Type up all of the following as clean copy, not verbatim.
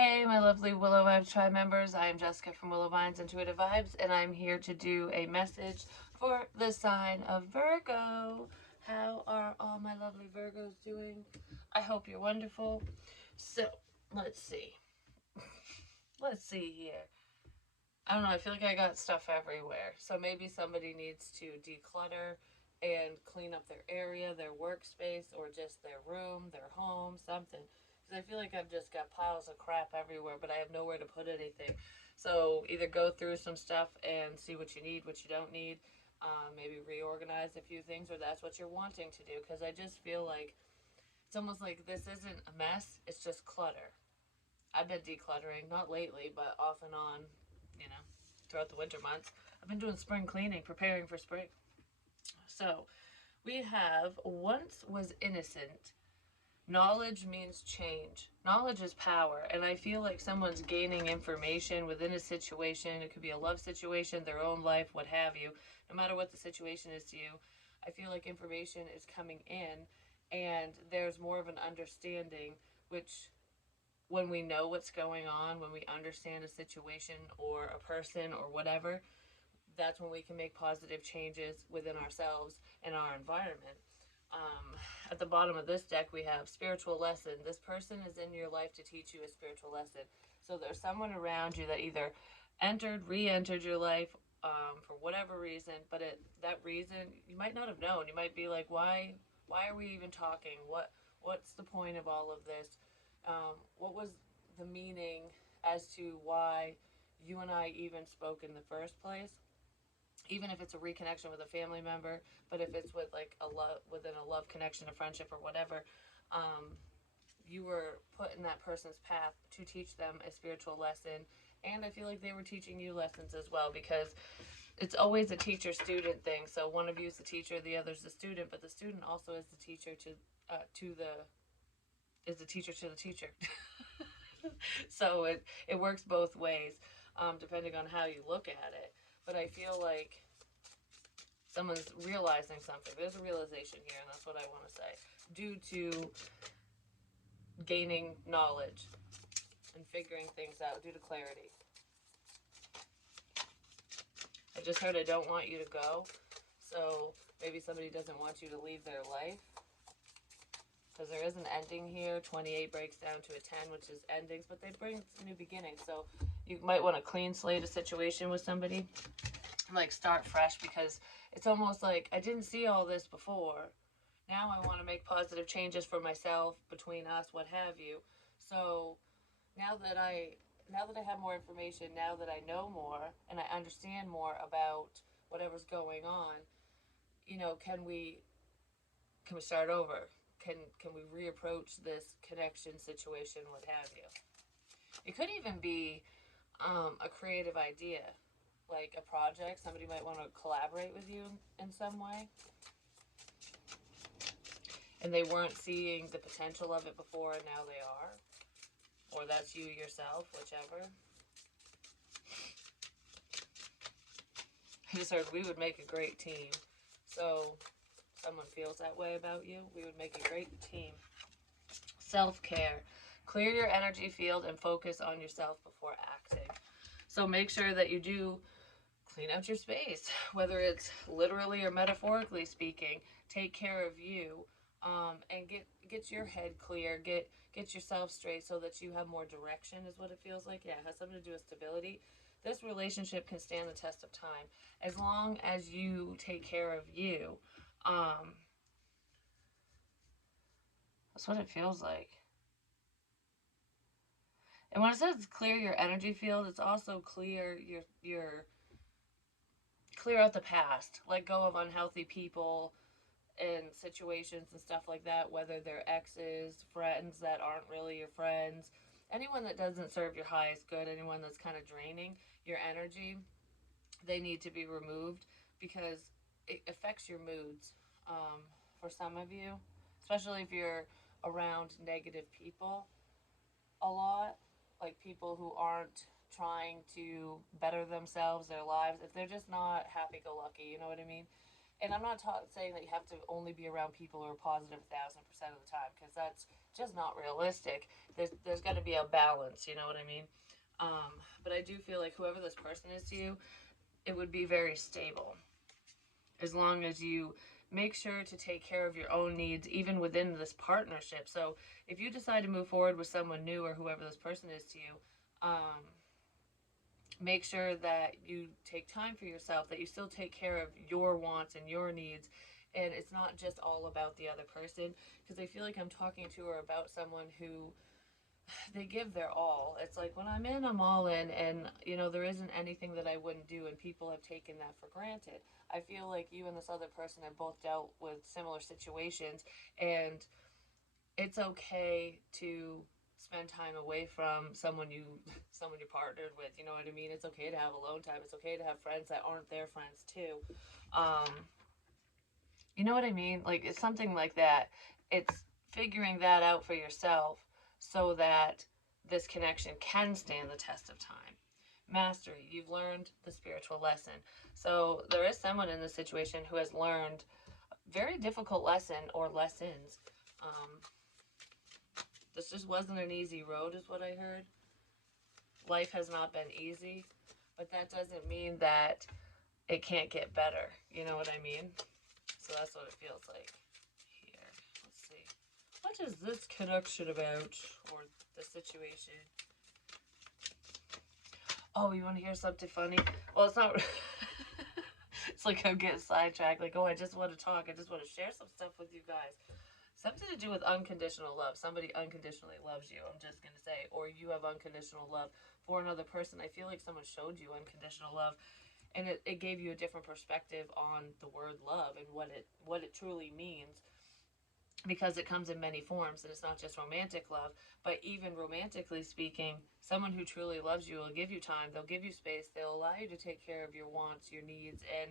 Hey, my lovely Willow Vibes Tribe members. I am Jessica from Willow Vines Intuitive Vibes, and I'm here to do a message for the sign of Virgo. How are all my lovely Virgos doing? I hope you're wonderful. So, let's see. Let's see here. I don't know, I feel like I got stuff everywhere. So maybe somebody needs to declutter and clean up their area, their workspace, or just their room, their home, something. Because I feel like I've just got piles of crap everywhere, but I have nowhere to put anything. So either go through some stuff and see what you need, what you don't need, maybe reorganize a few things, or that's what you're wanting to do. Because I just feel like it's almost like this isn't a mess, it's just clutter. I've been decluttering, not lately, but off and on, you know, throughout the winter months. I've been doing spring cleaning, preparing for spring. So we have once was innocent. Knowledge means change. Knowledge is power. And I feel like someone's gaining information within a situation. It could be a love situation, their own life, what have you. No matter what the situation is to you, I feel like information is coming in and there's more of an understanding, which when we know what's going on, when we understand a situation or a person or whatever, that's when we can make positive changes within ourselves and our environment. At the bottom of this deck, we have spiritual lesson. This person is in your life to teach you a spiritual lesson. So there's someone around you that either entered, re-entered your life for whatever reason, but that reason you might not have known. You might be like, why are we even talking? What's the point of all of this? What was the meaning as to why you and I even spoke in the first place? Even if it's a reconnection with a family member, but if it's with like a love, within a love connection, a friendship, or whatever, um, you were put in that person's path to teach them a spiritual lesson. And I feel like they were teaching you lessons as well, because it's always a teacher student thing. So one of you is the teacher, the other's the student, but the student also is the teacher to the is the teacher to the teacher. So it works both ways, depending on how you look at it. But I feel like someone's realizing something. There's a realization here, and that's what I want to say. Due to gaining knowledge and figuring things out, due to clarity. I just heard I don't want you to go. So maybe somebody doesn't want you to leave their life. Because there is an ending here. 28 breaks down to a 10, which is endings, but they bring new beginnings. So you might want to clean slate a situation with somebody, like start fresh, because it's almost like I didn't see all this before. Now I want to make positive changes for myself, between us, what have you. So now that I now that I have more information, now that I know more and I understand more about whatever's going on, can we start over? Can we reapproach this connection situation, what have you? It could even be a creative idea, like a project. Somebody might want to collaborate with you in some way, and they weren't seeing the potential of it before, and now they are. Or that's you yourself, whichever. I just heard we would make a great team. So, someone feels that way about you, we would make a great team. Self care. Clear your energy field and focus on yourself before acting. So, make sure that you do clean out your space, whether it's literally or metaphorically speaking. Take care of you, and get your head clear. Get yourself straight so that you have more direction. Is what it feels like. Yeah, it has something to do with stability. This relationship can stand the test of time as long as you take care of you. Um, that's what it feels like. And when it says clear your energy field, it's also clear out the past. Let go of unhealthy people and situations and stuff like that, whether they're exes, friends that aren't really your friends, anyone that doesn't serve your highest good, anyone that's kind of draining your energy, they need to be removed because it affects your moods. For some of you, especially if you're around negative people a lot, like people who aren't trying to better themselves, their lives, if they're just not happy go lucky, you know what I mean? And I'm not saying that you have to only be around people who are positive 1,000% of the time, because that's just not realistic. There's got to be a balance, you know what I mean? But I do feel like whoever this person is to you, it would be very stable as long as you make sure to take care of your own needs even within this partnership. So if you decide to move forward with someone new or whoever this person is to you, make sure that you take time for yourself, that you still take care of your wants and your needs, and it's not just all about the other person, because I feel like I'm talking to her about someone who they give their all. It's like, when I'm in, I'm all in, and there isn't anything that I wouldn't do, and people have taken that for granted. I feel like you and this other person have both dealt with similar situations, and it's okay to spend time away from someone you partnered with. You know what I mean? It's okay to have alone time. It's okay to have friends that aren't their friends too. Um, you know what I mean? Like, it's something like that. It's figuring that out for yourself so that this connection can stand the test of time. Mastery, you've learned the spiritual lesson. So there is someone in this situation who has learned a very difficult lesson or lessons. Um, this just wasn't an easy road, is what I heard. Life has not been easy, but that doesn't mean that it can't get better. You know what I mean? So that's what it feels like here. Let's see. What is this connection about, or the situation? Oh, you want to hear something funny? Well, it's not. It's like I'm getting sidetracked. Like, oh, I just want to talk. I just want to share some stuff with you guys. Something to do with unconditional love. Somebody unconditionally loves you, I'm just going to say. Or you have unconditional love for another person. I feel like someone showed you unconditional love, and it gave you a different perspective on the word love and what it truly means, because it comes in many forms, and it's not just romantic love, but even romantically speaking, someone who truly loves you will give you time, they'll give you space, they'll allow you to take care of your wants, your needs, and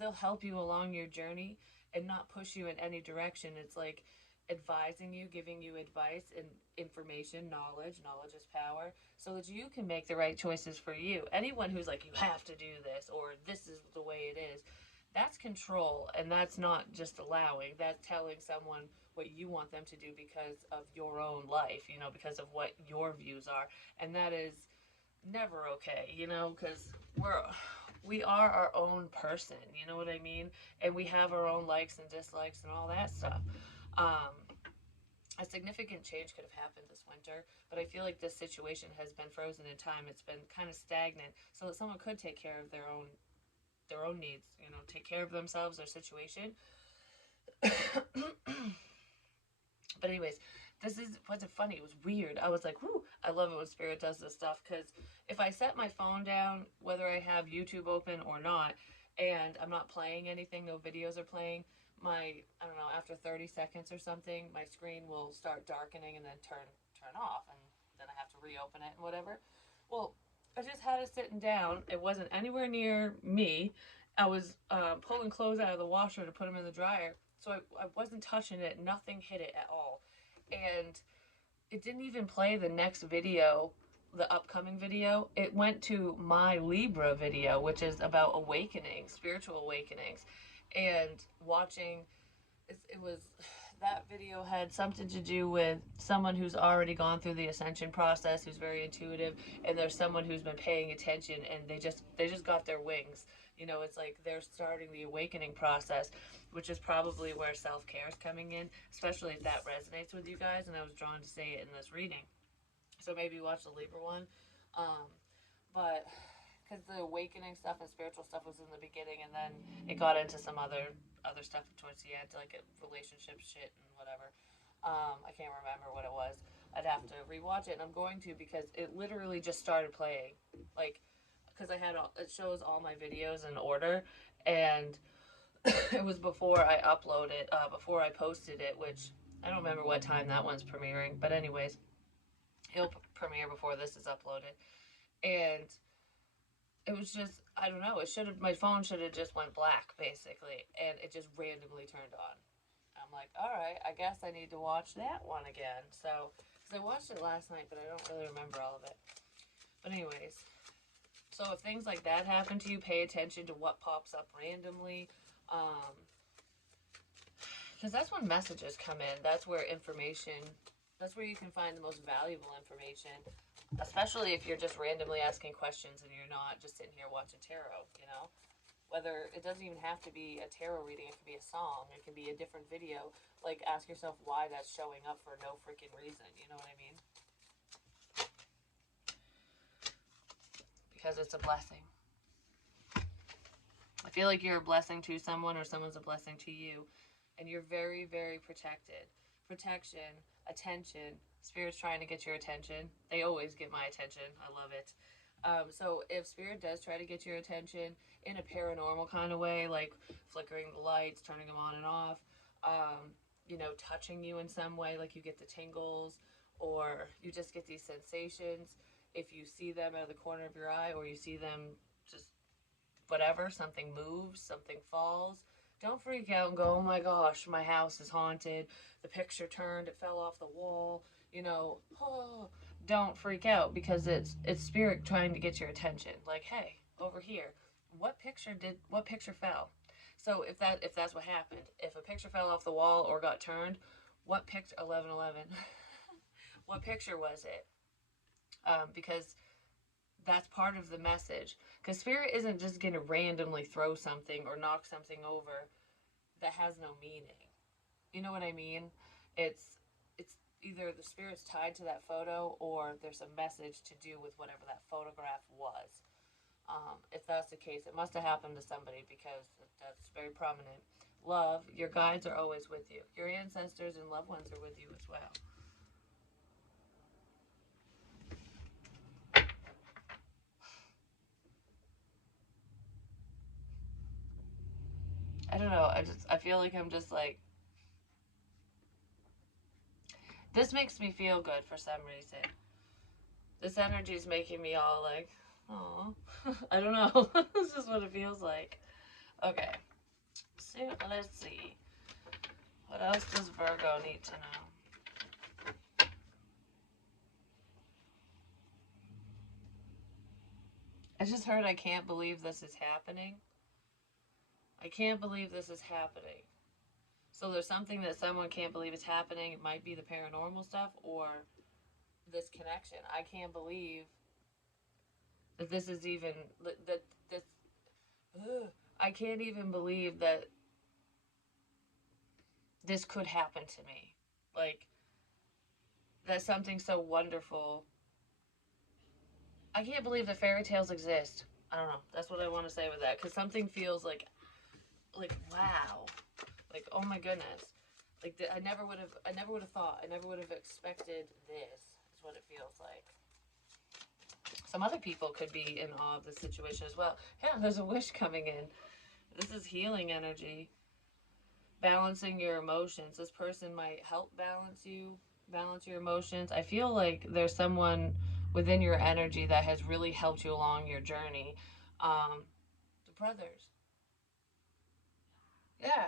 they'll help you along your journey and not push you in any direction. It's like advising you, giving you advice and information, knowledge is power, so that you can make the right choices for you. Anyone who's like, you have to do this, or this is the way it is, that's control, and that's not just allowing. That's telling someone what you want them to do because of your own life, because of what your views are, and that is never okay, because we are our own person, you know what I mean, and we have our own likes and dislikes and all that stuff. Um, a significant change could have happened this winter, but I feel like this situation has been frozen in time. It's been kind of stagnant, so that someone could take care of their own needs, take care of themselves, their situation. But anyways, this wasn't funny. It was weird. I was like, whoo, I love it when Spirit does this stuff, because if I set my phone down, whether I have YouTube open or not, and I'm not playing anything, no videos are playing, I don't know, after 30 seconds or something, my screen will start darkening and then turn off, and then I have to reopen it and whatever. Well, I just had it sitting down. It wasn't anywhere near me. I was pulling clothes out of the washer to put them in the dryer, so I wasn't touching it. Nothing hit it at all. And it didn't even play the next video, the upcoming video. It went to my Libra video, which is about awakenings, spiritual awakenings. And watching, it was, that video had something to do with someone who's already gone through the ascension process, who's very intuitive, and there's someone who's been paying attention, and they just got their wings. It's like they're starting the awakening process, which is probably where self-care is coming in, especially if that resonates with you guys, and I was drawn to say it in this reading. So maybe watch the Libra one. Um, but because the awakening stuff and spiritual stuff was in the beginning, and then it got into some other stuff towards the end, like a relationship shit and whatever. I can't remember what it was. I'd have to rewatch it, and I'm going to, because it literally just started playing, like, because it shows all my videos in order, and it was before I uploaded, before I posted it, which I don't remember what time that one's premiering, but anyways, it'll premiere before this is uploaded, and it was just, I don't know, my phone should have just went black, basically, and it just randomly turned on. I'm like, all right, I guess I need to watch that one again. So, because I watched it last night, but I don't really remember all of it. But anyways, so if things like that happen to you, pay attention to what pops up randomly, Because that's when messages come in. That's where information, that's where you can find the most valuable information, especially if you're just randomly asking questions and you're not just sitting here watching tarot, you know? Whether it doesn't even have to be a tarot reading, it could be a song, it could be a different video. Like, ask yourself why that's showing up for no freaking reason, you know what I mean? Because it's a blessing. I feel like you're a blessing to someone or someone's a blessing to you. And you're very, very protected. Protection, attention. Spirit's trying to get your attention. They always get my attention. I love it. So if Spirit does try to get your attention in a paranormal kind of way, like flickering the lights, turning them on and off, you know, touching you in some way, like you get the tingles, or you just get these sensations, if you see them out of the corner of your eye, or you see them just whatever, something moves, something falls, don't freak out and go, oh my gosh, my house is haunted, the picture turned, it fell off the wall, you know, oh, don't freak out, because it's Spirit trying to get your attention. Like, hey, over here, what picture fell? So if that's what happened, if a picture fell off the wall or got turned, what picture, 1111, what picture was it? Because that's part of the message. Because Spirit isn't just going to randomly throw something or knock something over that has no meaning. You know what I mean? It's either the Spirit's tied to that photo or there's a message to do with whatever that photograph was. If that's the case, it must have happened to somebody, because that's very prominent. Love, your guides are always with you. Your ancestors and loved ones are with you as well. I don't know. I feel like I'm just like, this makes me feel good for some reason. This energy is making me all like, oh, I don't know. This is what it feels like. Okay, so let's see. What else does Virgo need to know? I just heard I can't believe this is happening. I can't believe this is happening. So there's something that someone can't believe is happening. It might be the paranormal stuff or this connection. I can't believe that this is even that this. I can't even believe that this could happen to me. Like, that's something so wonderful. I can't believe that fairy tales exist. I don't know. That's what I want to say with that, because something feels like wow, like oh my goodness, like I never would have thought, I never would have expected this. Is what it feels like. Some other people could be in awe of the situation as well. Yeah, there's a wish coming in. This is healing energy. Balancing your emotions. This person might help balance your emotions. I feel like there's someone within your energy that has really helped you along your journey. The brothers. Yeah,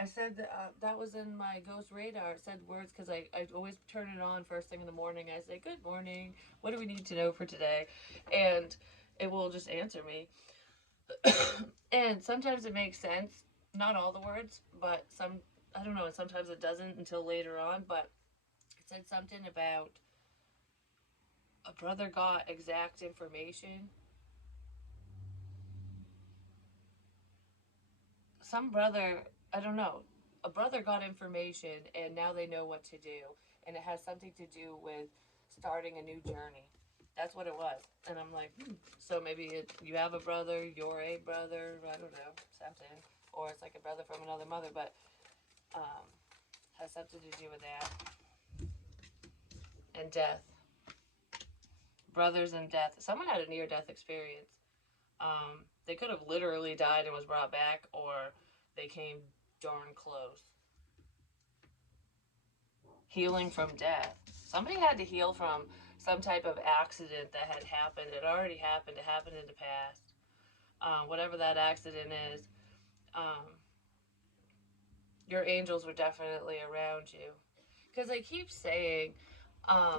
I said that, that was in my ghost radar. It said words because I always turn it on first thing in the morning. I say, good morning. What do we need to know for today? And it will just answer me. And sometimes it makes sense. Not all the words, but some, I don't know, and sometimes it doesn't until later on. But it said something about a brother got exact information. Some brother, I don't know, a brother got information and now they know what to do. And it has something to do with starting a new journey. That's what it was. And I'm like, so maybe you have a brother, you're a brother, I don't know, something. Or it's like a brother from another mother, but has something to do with that. And death. Brothers and death. Someone had a near-death experience. They could have literally died and was brought back, or they came darn close. Healing from death. Somebody had to heal from some type of accident that had happened. It already happened. It happened in the past. Whatever that accident is, um, your angels were definitely around you. Because I keep saying,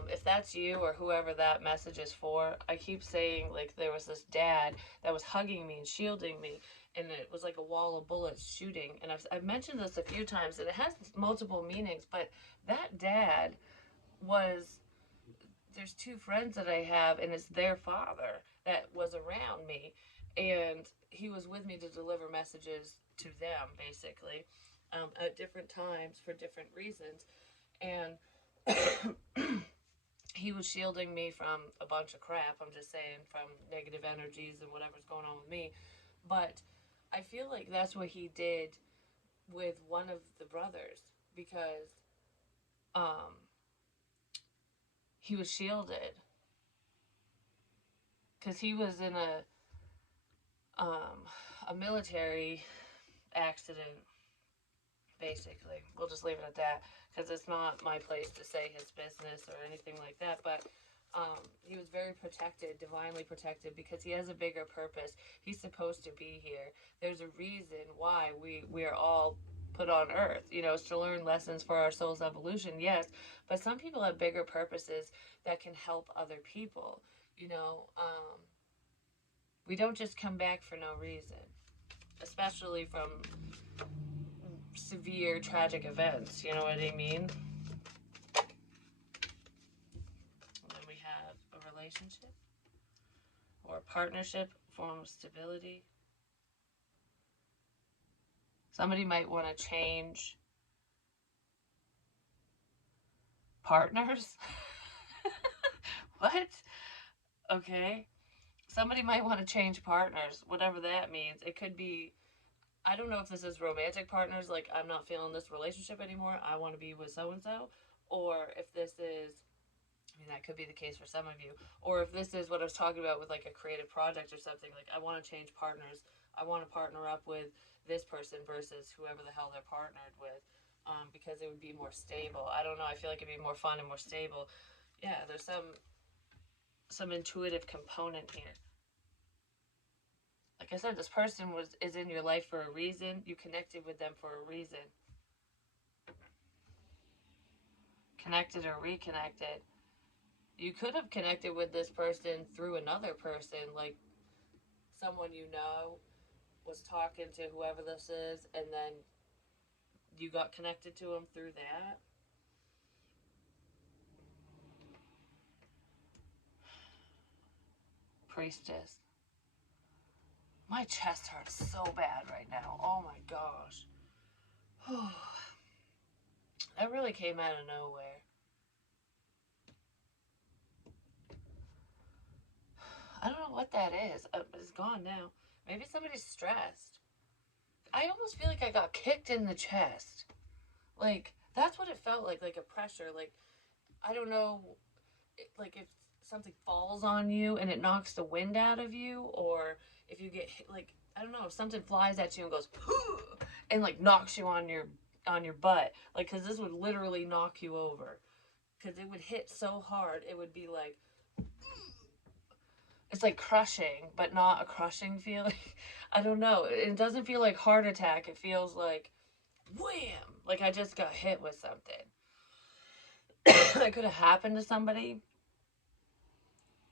if that's you or whoever that message is for, I keep saying, like, there was this dad that was hugging me and shielding me, and it was like a wall of bullets shooting. And I've mentioned this a few times, and it has multiple meanings, but that dad was, there's two friends that I have, and it's their father that was around me, and he was with me to deliver messages to them, basically, at different times for different reasons. And he was shielding me from a bunch of crap. I'm just saying, from negative energies and whatever's going on with me. But I feel like that's what he did with one of the brothers, because um, he was shielded because he was in a military accident. Basically, we'll just leave it at that, because it's not my place to say his business or anything like that. But he was very protected, divinely protected, because he has a bigger purpose. He's supposed to be here. There's a reason why we are all put on earth. You know, it's to learn lessons for our soul's evolution, yes, but some people have bigger purposes that can help other people. You know, we don't just come back for no reason, especially from severe tragic events. You know what I mean? And then we have a relationship or a partnership, form of stability. Somebody might want to change partners. What? Okay. Somebody might want to change partners, whatever that means. It could be, I don't know if this is romantic partners, like I'm not feeling this relationship anymore, I want to be with so and so, or if this is, I mean, that could be the case for some of you, or if this is what I was talking about with like a creative project or something, like I want to change partners, I want to partner up with this person versus whoever the hell they're partnered with, because it would be more stable. I don't know, I feel like it'd be more fun and more stable. Yeah, there's some intuitive component here. Like I said, this person is in your life for a reason. You connected with them for a reason. Connected or reconnected. You could have connected with this person through another person, like someone you know was talking to whoever this is, and then you got connected to him through that. Priestess. My chest hurts so bad right now. Oh my gosh. That really came out of nowhere. I don't know what that is. It's gone now. Maybe somebody's stressed. I almost feel like I got kicked in the chest. Like, that's what it felt like a pressure. Like, I don't know, like if something falls on you and it knocks the wind out of you, or if you get hit, like, I don't know, if something flies at you and goes, and like knocks you on your butt. Like, because this would literally knock you over. Because it would hit so hard, it would be like, it's like crushing, but not a crushing feeling. I don't know. It doesn't feel like heart attack. It feels like wham! Like I just got hit with something. That could have happened to somebody.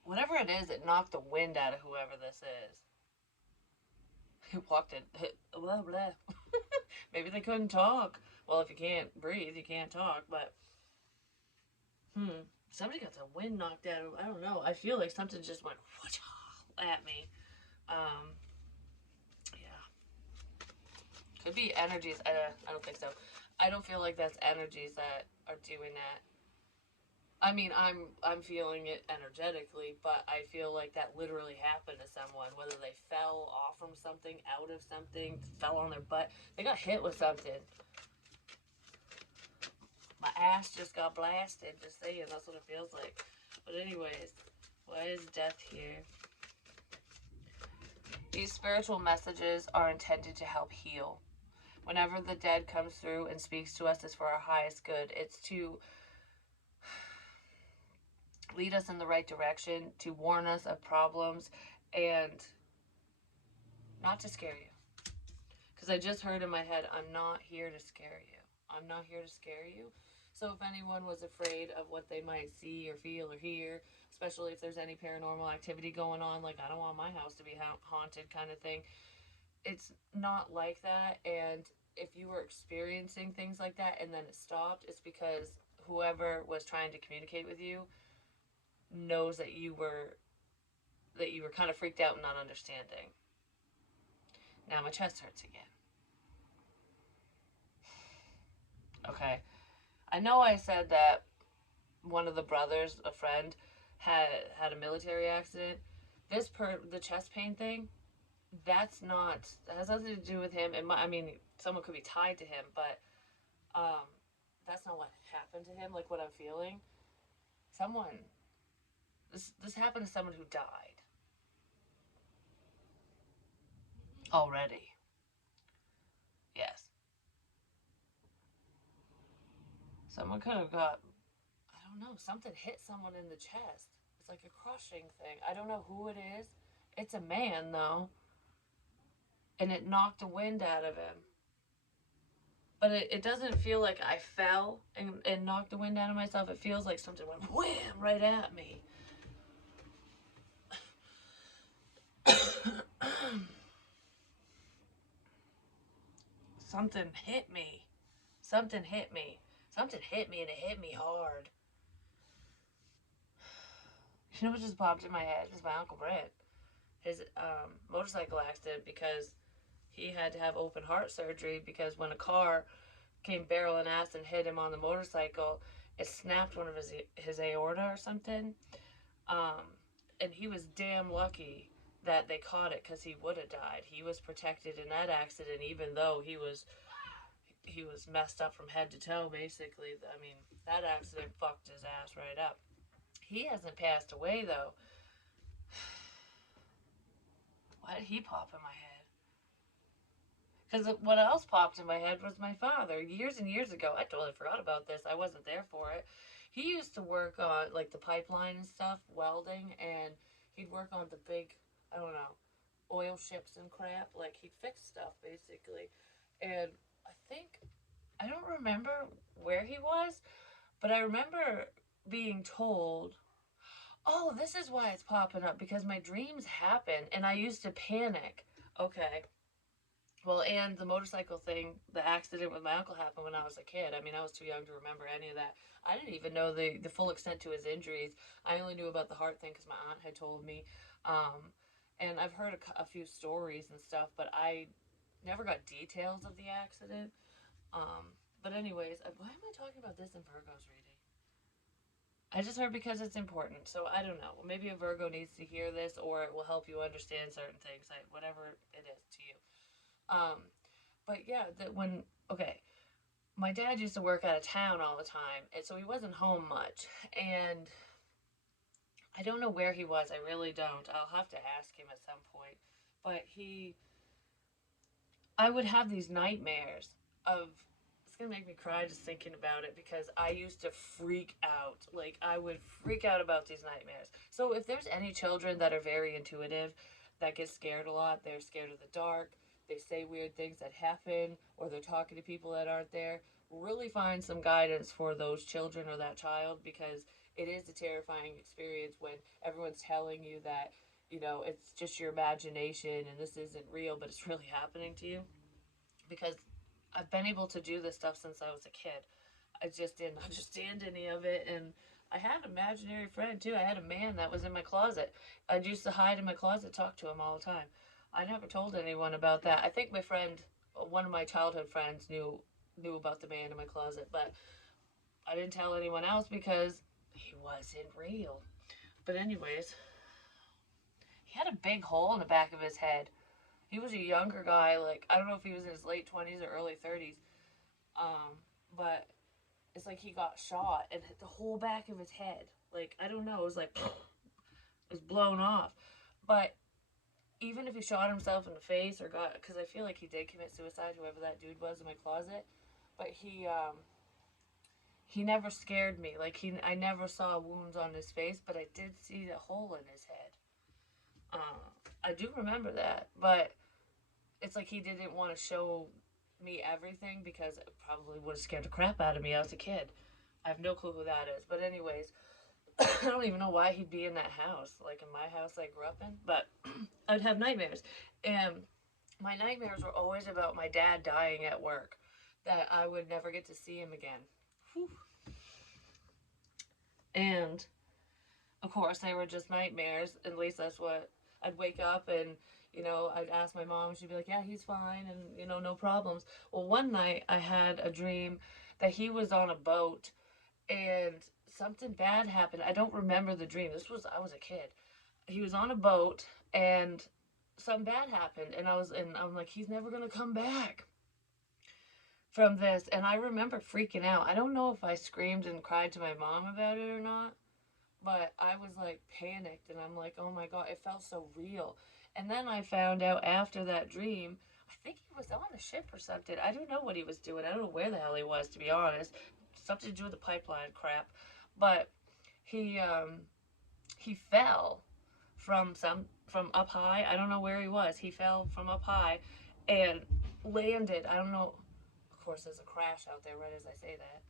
Whatever it is, it knocked the wind out of whoever this is. Who walked in, blah, blah. Maybe they couldn't talk. Well, if you can't breathe, you can't talk, but, somebody got the wind knocked out of, I don't know. I feel like something just went at me. Um, yeah. Could be energies. I don't think so. I don't feel like that's energies that are doing that. I mean, I'm feeling it energetically, but I feel like that literally happened to someone. Whether they fell off from something, out of something, fell on their butt, they got hit with something. My ass just got blasted. Just saying, that's what it feels like. But anyways, why is death here? These spiritual messages are intended to help heal. Whenever the dead comes through and speaks to us, it's for our highest good. It's to lead us in the right direction, to warn us of problems, and not to scare you. Because I just heard in my head, I'm not here to scare you. I'm not here to scare you. So if anyone was afraid of what they might see or feel or hear, especially if there's any paranormal activity going on, like I don't want my house to be haunted kind of thing, it's not like that. And if you were experiencing things like that and then it stopped, it's because whoever was trying to communicate with you knows that you were kind of freaked out and not understanding. Now my chest hurts again. Okay. I know I said that one of the brothers, a friend, had had a military accident. The chest pain thing, that's not, that has nothing to do with him. I mean, someone could be tied to him, but um, that's not what happened to him. Like what I'm feeling, someone this happened to someone who died already. Yes, someone could have got, I don't know, something hit someone in the chest. It's like a crushing thing. I don't know who it is. It's a man though, and it knocked the wind out of him. But it doesn't feel like I fell and knocked the wind out of myself. It feels like something went wham right at me. Something hit me. Something hit me. Something hit me and it hit me hard. You know what just popped in my head is my Uncle Brent. His motorcycle accident because he had to have open heart surgery because when a car came barreling ass and hit him on the motorcycle, it snapped one of his aorta or something. Um, and he was damn lucky that they caught it because he would have died. He was protected in that accident, even though he was messed up from head to toe. Basically, I mean, that accident fucked his ass right up. He hasn't passed away though. Why did he pop in my head? Because what else popped in my head was my father. Years and years ago, I totally forgot about this. I wasn't there for it. He used to work on like the pipeline and stuff, welding, and he'd work on the big, I don't know, oil ships and crap. Like he'd fix stuff basically. And I think, I don't remember where he was, but I remember being told, oh, this is why it's popping up because my dreams happen and I used to panic. Okay. Well, and the motorcycle thing, the accident with my uncle happened when I was a kid. I mean, I was too young to remember any of that. I didn't even know the full extent to his injuries. I only knew about the heart thing because my aunt had told me. And I've heard a few stories and stuff, but I never got details of the accident. But anyways, why am I talking about this in Virgo's reading? I just heard because it's important. So I don't know. Maybe a Virgo needs to hear this, or it will help you understand certain things. Whatever it is to you. Um, but yeah, that when okay, my dad used to work out of town all the time, and so he wasn't home much. And I don't know where he was. I really don't. I'll have to ask him at some point. But I would have these nightmares of. It's gonna make me cry just thinking about it because I used to freak out. Like I would freak out about these nightmares. So if there's any children that are very intuitive, that get scared a lot, they're scared of the dark, they say weird things that happen, or they're talking to people that aren't there, really find some guidance for those children or that child because it is a terrifying experience when everyone's telling you that, it's just your imagination and this isn't real, but it's really happening to you. Because I've been able to do this stuff since I was a kid. I just didn't understand any of it. And I had an imaginary friend too. I had a man that was in my closet. I used to hide in my closet, talk to him all the time. I never told anyone about that. I think my friend, one of my childhood friends, knew about the man in my closet, but I didn't tell anyone else because he wasn't real. But anyways, he had a big hole in the back of his head. He was a younger guy, like I don't know if he was in his late 20s or early 30s. But it's like he got shot and hit the whole back of his head. Like I don't know, it was like it was blown off. But even if he shot himself in the face or got, because I feel like he did commit suicide, whoever that dude was in my closet. But he never scared me. Like I never saw wounds on his face, but I did see the hole in his head. I do remember that, but it's like he didn't want to show me everything because it probably would have scared the crap out of me as a kid. I have no clue who that is. But anyways, I don't even know why he'd be in that house, like in my house I grew up in. But I'd have nightmares, and my nightmares were always about my dad dying at work, that I would never get to see him again. Whew. And of course, they were just nightmares. At least that's what I'd wake up and, I'd ask my mom. She'd be like, yeah, he's fine and, no problems. Well, one night I had a dream that he was on a boat and something bad happened. I don't remember the dream. I was a kid. He was on a boat and something bad happened. And I'm like, he's never going to come back from this. And I remember freaking out. I don't know if I screamed and cried to my mom about it or not, but I was like panicked and I'm like, oh my God, it felt so real. And then I found out after that dream, I think he was on a ship or something. I don't know what he was doing. I don't know where the hell he was, to be honest. Something to do with the pipeline crap. But he fell from up high. I don't know where he was. He fell from up high and landed. I don't know. Of course, there's a crash out there right as I say that.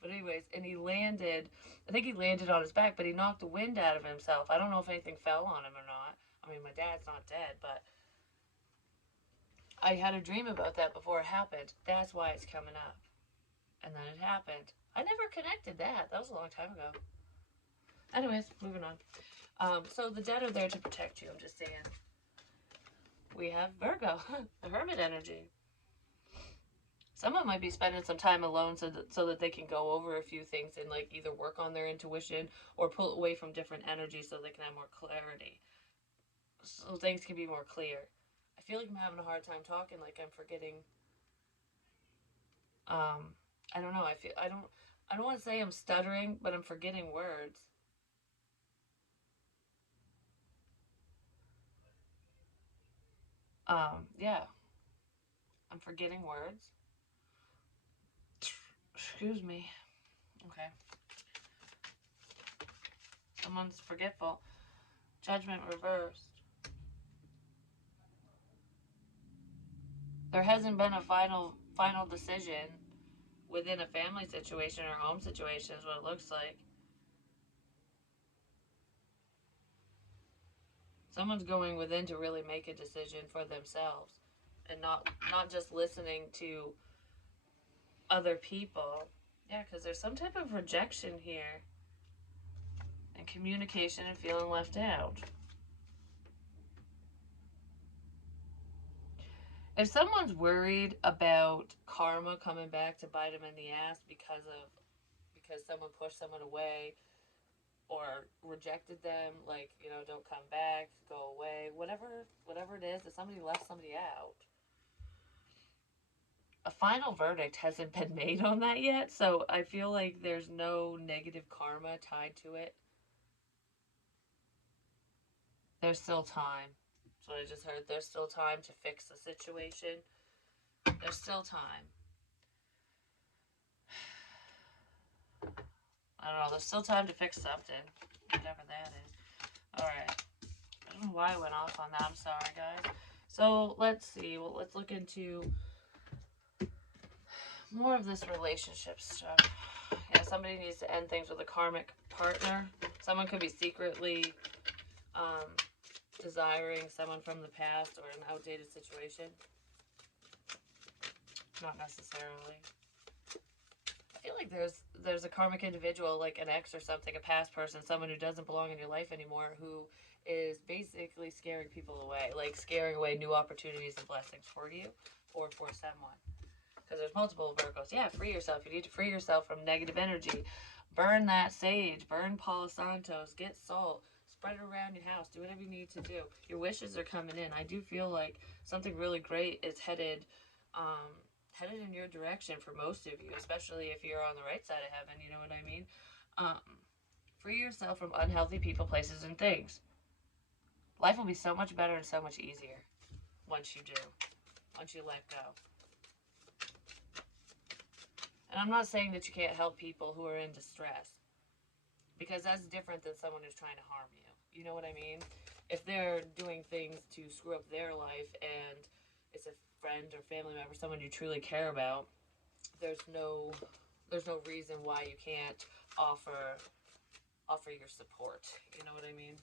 But anyways, and he landed, I think he landed on his back, but he knocked the wind out of himself. I don't know if anything fell on him or not. I mean, my dad's not dead, but I had a dream about that before it happened. That's why it's coming up. And then it happened. I never connected that. That was a long time ago. Anyways, moving on. So the dead are there to protect you. I'm just saying. We have Virgo, the hermit energy. Someone might be spending some time alone so that they can go over a few things and like either work on their intuition or pull away from different energies so they can have more clarity. So things can be more clear. I feel like I'm having a hard time talking, like I'm forgetting. I don't know. I don't want to say I'm stuttering, but I'm forgetting words. Yeah, I'm forgetting words. Excuse me. Okay. Someone's forgetful. Judgment reversed. There hasn't been a final decision within a family situation or home situation is what it looks like. Someone's going within to really make a decision for themselves and not just listening to other people. Yeah, because there's some type of rejection here and communication and feeling left out. If someone's worried about karma coming back to bite them in the ass because someone pushed someone away or rejected them, like, don't come back, go away, whatever it is, if somebody left somebody out, a final verdict hasn't been made on that yet, so I feel like there's no negative karma tied to it. There's still time. That's what I just heard. There's still time to fix the situation. There's still time. I don't know. There's still time to fix something. Whatever that is. Alright. I don't know why I went off on that. I'm sorry, guys. So, let's see. Well, let's look into more of this relationship stuff. Yeah, somebody needs to end things with a karmic partner. Someone could be secretly desiring someone from the past or an outdated situation. Not necessarily. I feel like there's a karmic individual, like an ex or something, a past person, someone who doesn't belong in your life anymore, who is basically scaring people away, like scaring away new opportunities and blessings for you or for someone. Because there's multiple Virgos. Yeah, free yourself. You need to free yourself from negative energy. Burn that sage. Burn Palo Santos. Get salt. Spread it around your house. Do whatever you need to do. Your wishes are coming in. I do feel like something really great is headed in your direction for most of you, especially if you're on the right side of heaven. You know what I mean? Free yourself from unhealthy people, places, and things. Life will be so much better and so much easier once you do. Once you let go. And I'm not saying that you can't help people who are in distress, because that's different than someone who's trying to harm you. You know what I mean? If they're doing things to screw up their life and it's a friend or family member, someone you truly care about, there's no reason why you can't offer your support. You know what I mean?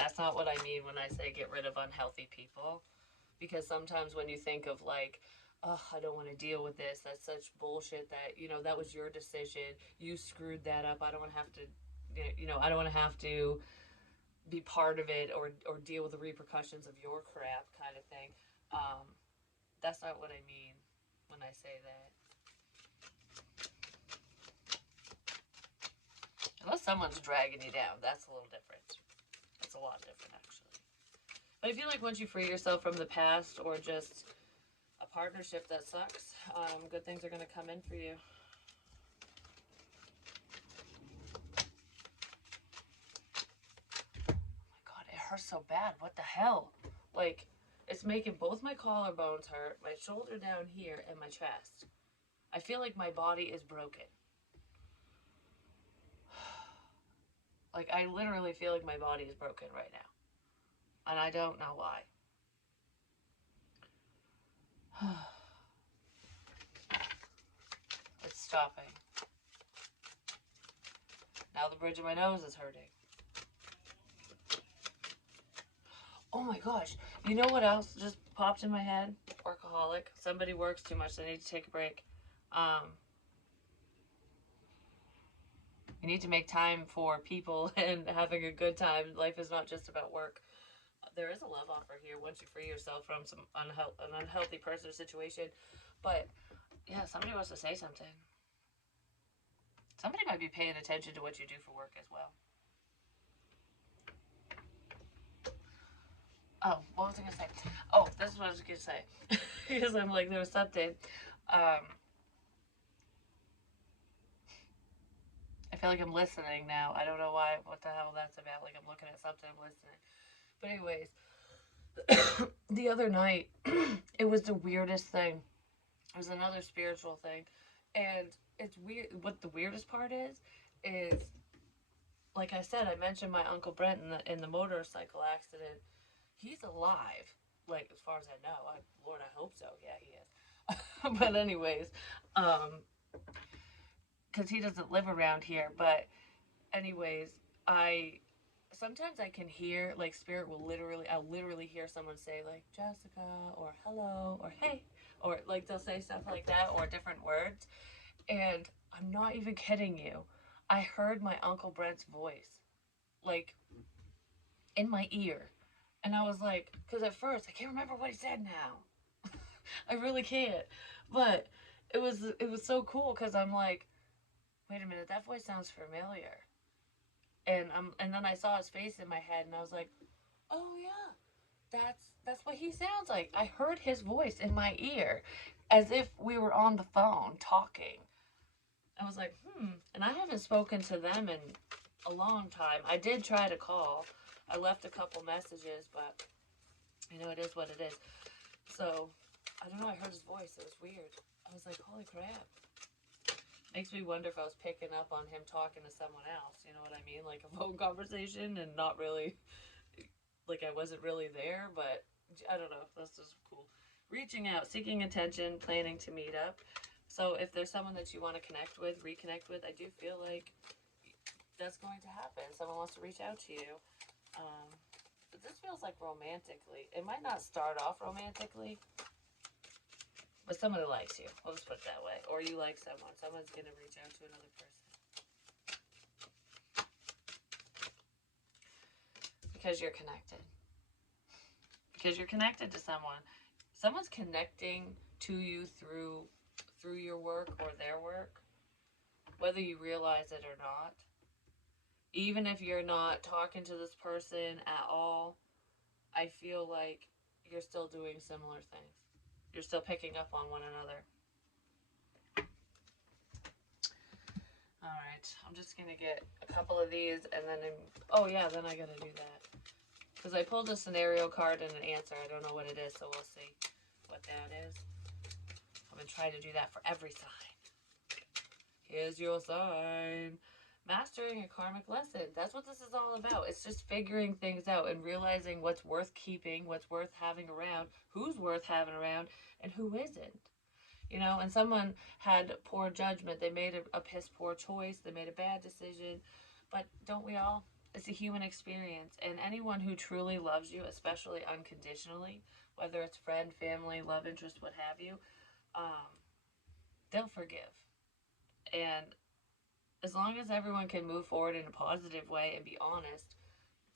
That's not what I mean when I say get rid of unhealthy people. Because sometimes when you think of like, oh, I don't want to deal with this, that's such bullshit that, that was your decision. You screwed that up. I don't want to have to, I don't want to have to be part of it or deal with the repercussions of your crap kind of thing. Um, that's not what I mean when I say that. Unless someone's dragging you down, that's a little different. That's a lot different, actually. But I feel like once you free yourself from the past or just a partnership that sucks, good things are going to come in for you. Oh my god, it hurts so bad. What the hell? Like, it's making both my collarbones hurt, my shoulder down here, and my chest. I feel like my body is broken. Like, I literally feel like my body is broken right now. And I don't know why. It's stopping. Now the bridge of my nose is hurting. Oh my gosh. You know what else just popped in my head? Workaholic. Somebody works too much. They need to take a break. You need to make time for people and having a good time. Life is not just about work. There is a love offer here once you free yourself from an unhealthy person or situation. But yeah, somebody wants to say something. Somebody might be paying attention to what you do for work as well. Oh, what was I gonna say? Oh, this is what I was gonna say. Because I'm like, there was something. Um, I feel like I'm listening now. I don't know why. What the hell that's about? Like I'm looking at something, I'm listening. But anyways, the other night, it was the weirdest thing. It was another spiritual thing, and it's weird. What the weirdest part is like I said, I mentioned my uncle Brent in the motorcycle accident. He's alive, like as far as I know. Lord, I hope so. Yeah, he is. But anyways, because he doesn't live around here. But anyways, I sometimes I can hear like spirit will I'll literally hear someone say like Jessica or hello or hey or like they'll say stuff like that or different words, and I'm not even kidding you. I heard my Uncle Brent's voice like in my ear. And I was like, because at first I can't remember what he said now. I really can't. But it was so cool because I'm like, wait a minute, that voice sounds familiar. And then I saw his face in my head and I was like, oh yeah, that's what he sounds like. I heard his voice in my ear as if we were on the phone talking. I was like, and I haven't spoken to them in a long time. I did try to call. I left a couple messages, but it is what it is. So, I don't know, I heard his voice. It was weird. I was like, holy crap. Makes me wonder if I was picking up on him talking to someone else. You know what I mean? Like a phone conversation and not really, like I wasn't really there, but I don't know. That's just cool. Reaching out, seeking attention, planning to meet up. So if there's someone that you want to connect with, reconnect with, I do feel like that's going to happen. Someone wants to reach out to you. But this feels like romantically. It might not start off romantically, but somebody likes you. We'll just put it that way. Or you like someone. Someone's going to reach out to another person. Because you're connected. Because you're connected to someone. Someone's connecting to you through your work or their work, whether you realize it or not. Even if you're not talking to this person at all, I feel like you're still doing similar things. You're still picking up on one another. All right, I'm just gonna get a couple of these, and then then I gotta do that because I pulled a scenario card and an answer. I don't know what it is, so we'll see what that is. I'm gonna try to do that for every sign. Here's your sign. Mastering a karmic lesson. That's what this is all about. It's just figuring things out and realizing what's worth keeping, what's worth having around, who's worth having around, and who isn't. And someone had poor judgment. They made a piss poor choice. They made a bad decision. But don't we all? it's a human experience, and anyone who truly loves you, especially unconditionally, whether it's friend, family, love interest, what have you, um, they'll forgive. And as long as everyone can move forward in a positive way and be honest,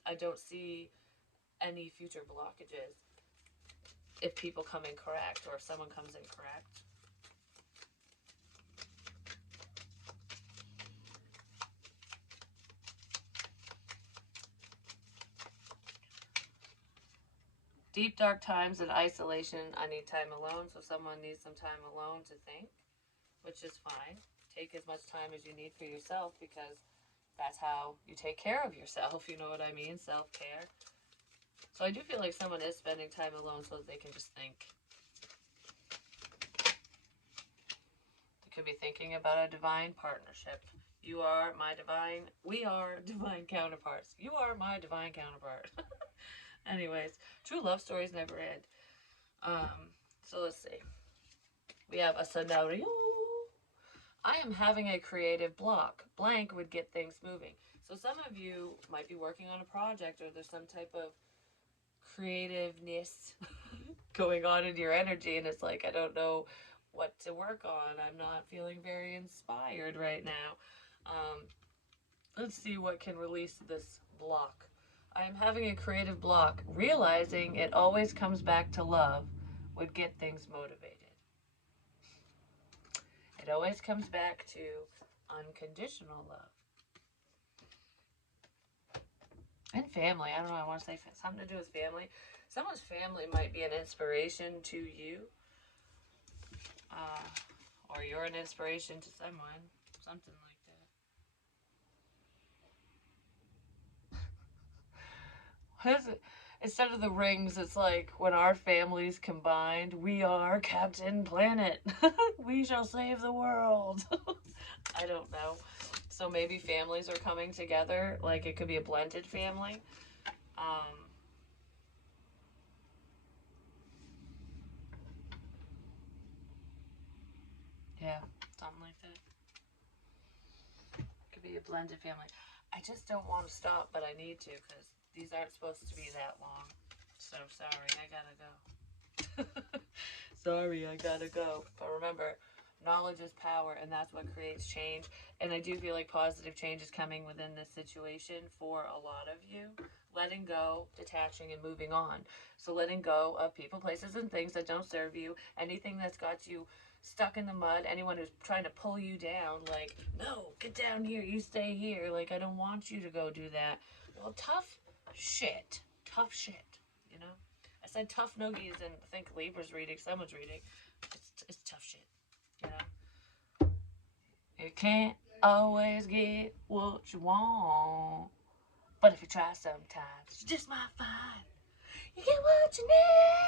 I don't see any future blockages if people come in correct or if someone comes in correct. Deep dark times and isolation, I need time alone, so someone needs some time alone to think, which is fine. Take as much time as you need for yourself, because that's how you take care of yourself, you know what I mean? Self-care. So I do feel like someone is spending time alone so that they can just think. They could be thinking about a divine partnership. You are my divine, we are divine counterparts. You are my divine counterpart. Anyways, true love stories never end. So let's see. We have a scenario. I am having a creative block. Blank would get things moving. So some of you might be working on a project, or there's some type of creativeness going on in your energy, and it's like, I don't know what to work on. I'm not feeling very inspired right now. Let's see what can release this block. I am having a creative block. Realizing it always comes back to love would get things motivated. It always comes back to unconditional love. And family. I don't know. I want to say something to do with family. Someone's family might be an inspiration to you. Or you're an inspiration to someone. Something like that. What is it? Instead of the rings, it's like, when our families combined, we are Captain Planet. We shall save the world. I don't know. So maybe families are coming together. Like, it could be a blended family. Yeah, something like that. Could be a blended family. I just don't want to stop, but I need to, because these aren't supposed to be that long. So sorry, I gotta go. Sorry, I gotta go. But remember, knowledge is power, and that's what creates change. And I do feel like positive change is coming within this situation for a lot of you. Letting go, detaching, and moving on. So letting go of people, places, and things that don't serve you. Anything that's got you stuck in the mud. Anyone who's trying to pull you down. Like, no, get down here. You stay here. Like, I don't want you to go do that. Well, tough shit. Tough shit. You know? I said tough noogies, and I think Libra's reading, someone's reading. It's tough shit. You know? You can't always get what you want. But if you try sometimes, you just might find you get what you need.